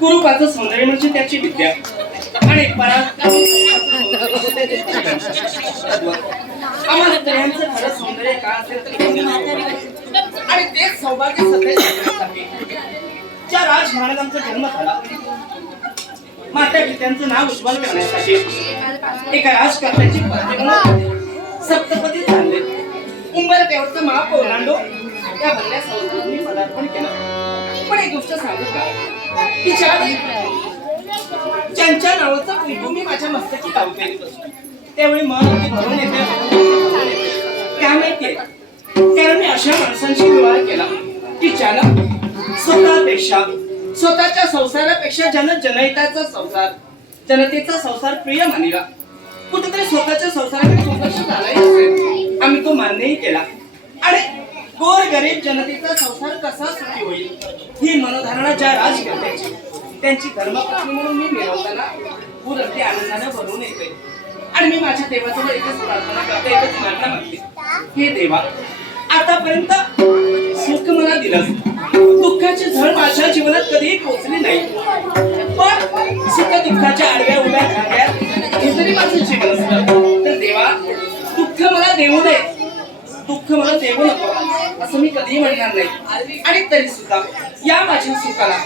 कुरुपाचं सौंदर्य म्हणजे त्याची विद्या. आणि आम्हाला स्त्रियांचं खरं सौंदर्य का असेल तर आणि तेच सौभाग्य सध्या राज महाराजांचा जन्म झाला माता पित्यांचं नाव उज्ज्वल करण्यासाठी एका राजकर्त्याची प्रतिमा सप्तपदी चालले. उंबर तेवढचं माप ओलांडो त्या भरल्या संस्थांनी पदार्पण केलं. एक गोष्ट सांगू का? की ज्यावेळी ज्यांच्या नावाचं कुंकू मी माझ्या मस्तकी लावते त्यावेळी मन भरून येते. त्या माहितीये? कारण मी अशा माणसांशी विवाह केला की ज्यानं स्वतःपेक्षा स्वतःच्या संसारापेक्षा ज्यानं जनहिताचा संसार जनतेचा संसार प्रिय मानिला. कुठेतरी स्वतःच्या संसाराकडे दुर्लक्ष झालंही आम्ही तो मान्यही केला. आणि गोर गरीब जनतेचा संसार कसा सुखी होईल ही मनोधारणा ज्या राजकर्त्याची त्यांची धर्मपत्नी म्हणून मी मिळवताना पूर अगदी आनंदाने भरून येते आणि मी माझ्या देवाजवळ एकच प्रार्थना करते एकच मागणं मागते हे देवा आतापर्यंत सुख मला दिलं दुःखाची झळ माझ्या जीवनात कधीही पोचली नाही. पण सुख दुःखाच्या आडव्या उभ्या झाल्या हे जरी माझं जीवन असलं तर देवा दुःख मला देऊ दे. दुःख मला देऊ नको. असं मी कधीही म्हणणार नाही. आणि तरी सुद्धा या माझ्या सुखाला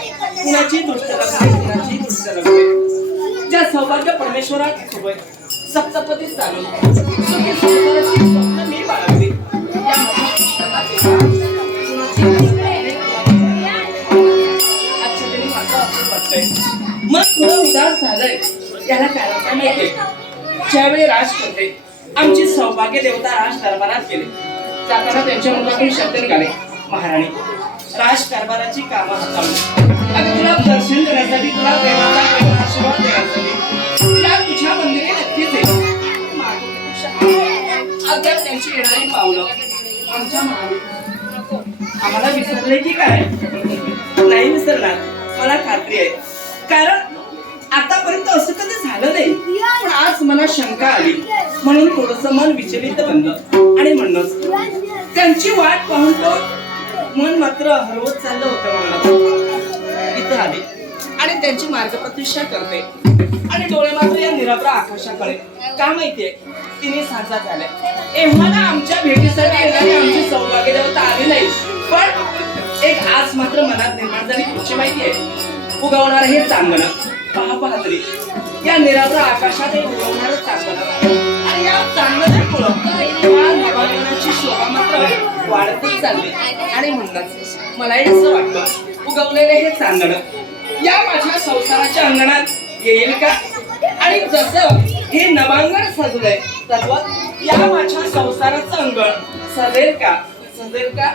कुणाची दृष्ट कुणाची दृष्ट लागते ज्या सौभाग्य परमेश्वरात सोबत सप्तपती चालून मी बाळगली मन थोडं उदास झालंय. याला कारण काय ज्यावेळी राज करते आमची सौभाग्य देवता राज दरबारात गेले. जाताना त्यांच्या मुलातून शब्द निघाले महाराणी राजकारभाराची कामं हाताळून अगं तुला दर्शन करण्यासाठी तुला देवाचा आशीर्वाद देण्यासाठी तुला तुझ्या मंदिरे नक्कीच येईल अद्याप त्यांची येणारी पावलं आमच्या महाराणी आम्हाला विसरले की काय? नाही विसरणार. मला खात्री आहे. कारण आतापर्यंत असं कधी झालं नाही. पण आज मला शंका आली. म्हणून थोडस मन विचलित बनलं. आणि म्हणणंच त्यांची वाट पाहून तो मन मात्र हरवत चाललं होतं मला इथं आली. आणि त्यांची मार्ग प्रतिष्ठा करते. आणि डोळे मात्र या निराब्रा आकाशाकडे. का माहितीये? तिने साजा झालाय. एव्हाला आमच्या भेटीसाठी येणारी आमची सौभाग्य देवता आली नाही. पण एक आज मात्र मनात निर्माण झाली तुमची माहिती आहे. उगवणार हे चांगलं पहा पहा तरी. या निराब्रा आकाशात हे उगवणार चांगलं वाढतच चालली आणि म्हणूनच मलाही असं वाटतं उगवलेले हे चांदण या माझ्या संसाराच्या अंगणात येईल का? आणि जसं हे नवांगण सजलंय तद्वत या माझ्या संसाराचं अंगण सजेल का? सजेल का?